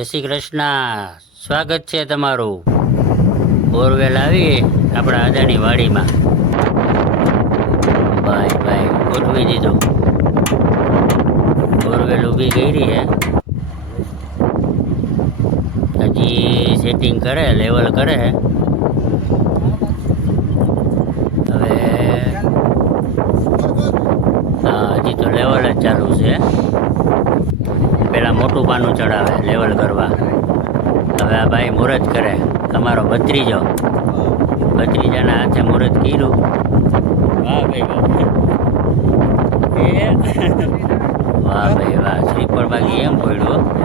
જય શ્રી કૃષ્ણ. સ્વાગત છે તમારું. બોરવેલ આવી આપણા અદાણી વાડીમાં. ભાઈ ભાઈ, ગોઠવી દીધું. બોરવેલ ઊભી કરી છે હજી સેટિંગ કરે લેવલ કરે હવે, હા, હજી તો લેવલ જ ચાલુ છે. પેલા મોટું પાનું ચડાવે લેવલ કરવા. હવે આ ભાઈ મુહૂર્ત કરે. તમારો ભત્રીજો. ભત્રીજાના હાથે મુહૂર્ત કર્યું. વાહ ભાઈ, વાહ વાહ ભાઈ, વાહ. શ્રીફળ બાકી એમ પડ્યું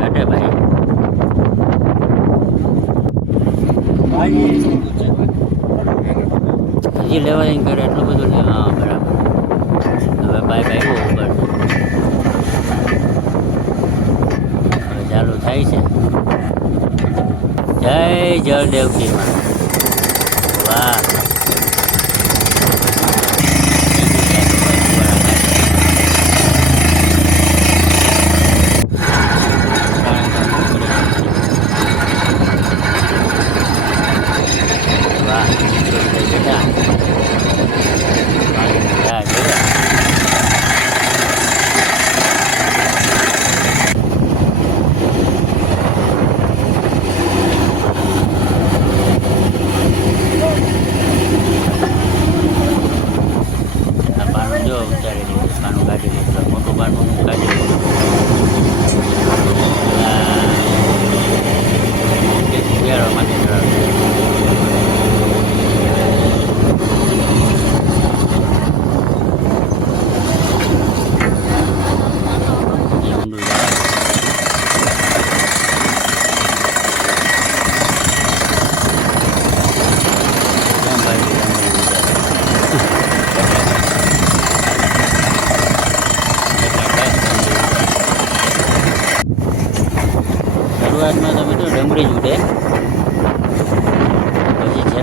કાઢે ભાઈ. હજી લેવા જઈને કરે એટલું બધું લે હા, બરાબર. હવે બાય બાય ઉપર. હવે ચાલુ થાય છે. જય જળદેવજી. વાહ વાહ બેટા વાહ જોયા આ પાનું જો ઉતારી દીધું પાનું કાઢી દીધું મોટું પાનું કાઢી દીધું આ કેસી બેરવા માટે ચડાવ્યું. એ ઊંડું જાય. કેમ ભાઈ ઊંડું જાય? શરૂઆતમાં તમે તો ડમરી જ ઉડે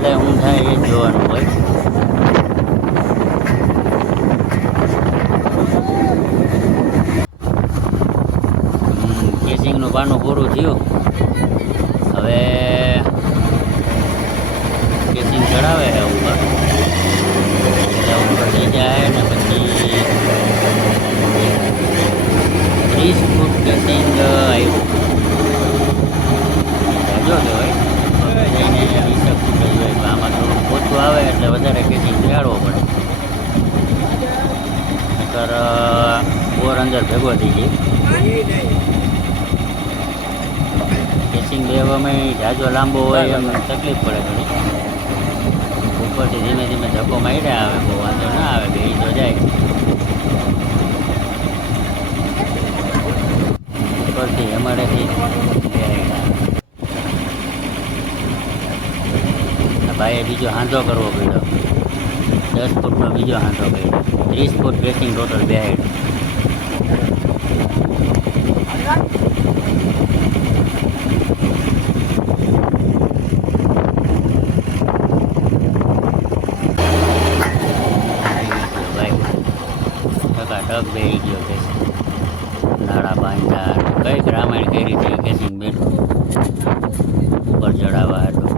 છેલ્લે હું થાય એ જોવાનું હોય. કેસિંગનું પાનું પૂરું થયું. હવે કેસિંગ ચડાવે છે ઉપર. એટલે ઉપર થઈ જાય ને પછી ત્રીસ ફૂટ કેસિંગ આવ્યું જાજો કહેવાય જઈને વીસ ફૂટ જ હોય પણ આમાં થોડુંક ઓછું આવે એટલે વધારે કેસિંગ બેહાડવો પડે નકર અ, બોર અંદર ભેગો થઈ જાય કેસિંગ જાજો લાંબો હોય એમ તકલીફ પડે ઘણી. ઉપરથી ધીમે ધીમે ધક્કો માર્યા આવે, બહુ વાંધો ના આવે, બે તો જાય. ઉપરથી અમારેથી ભાઈએ બીજો હાંધો કરવો પડ્યો. દસ ફૂટનો બીજો હાંધો કર્યો. ત્રીસ ફૂટ ડ્રેસિંગ ટોટલ બેહાડ ભાઈ ટકા બેહી ગયો કે નાળા બાંધ્યા કંઈક રામાયણ કઈ રીતે કેસિંગ બેઠું ઉપર ચડાવવા હતું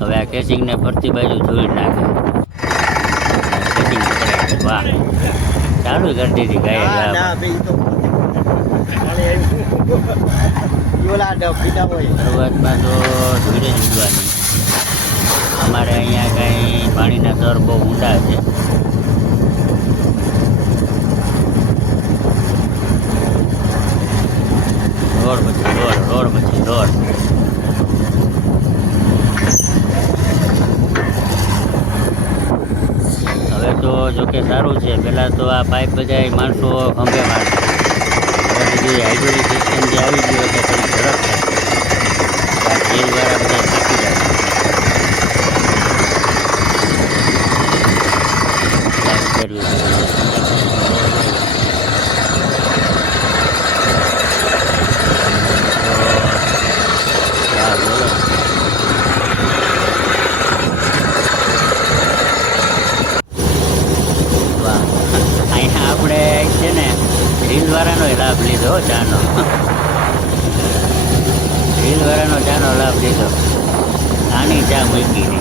હવે આ કેસિંગને ફરતી બાજુ જોઈ નાખે કેસિંગ. વાહ ચાલુ કરી દીધી ગાય ના બે તો શરૂઆતમાં તો ધીરે જ ઉડવાની. અમારે અહીંયા કાંઈ પાણીના સ્તર બહુ ઊંડા છે. રોડ પછી રોડ રોડ પછી રોડ હવે તો જોકે સારું છે. પહેલાં તો આ પાઇપ બધા માણસો ખંભે મારતા હવે બધું હાઇડ્રોલિક સિસ્ટમ જે આવી ગયું એટલે થોડી ઝડપ થાય આ બધા ભીલવારાનો લાભ લીધો ચાનો. ભીલવારાનો ચાનો લાભ લીધો. આની ચા મૂકી નહીં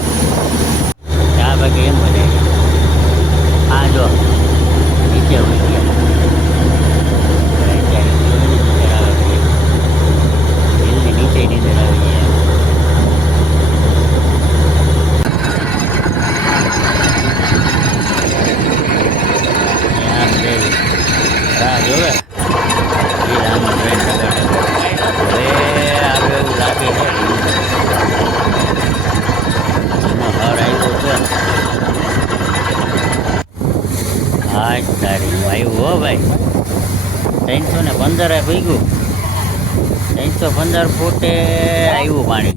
ભાઈ. ત્રણસો ને પંદરે ભીગું ત્રણસો પંદર ફૂટે આવ્યું પાણી.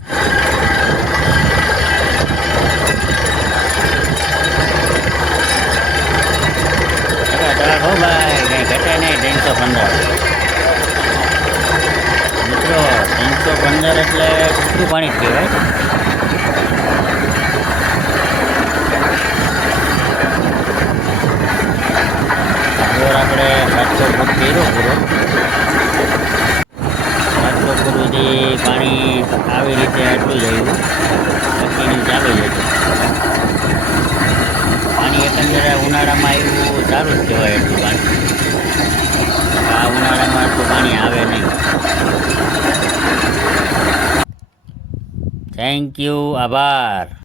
હો ભાઈ, કંઈ ઘટે નહીં ત્રણસો પંદર. મિત્રો, ત્રણસો પંદર એટલે કેટલું પાણી જ કહેવાય. કર્યો પૂરો. આટલો ફૂટ સુધી પાણી આવી રીતે આટલું જ આવ્યું. બાકીનું ચાલુ જ પાણી એકંદરે ઉનાળામાં આવ્યું, સારું જ કહેવાય એટલું પાણી. આ ઉનાળામાં તો પાણી આવે નહીં. થેન્ક યુ આભાર.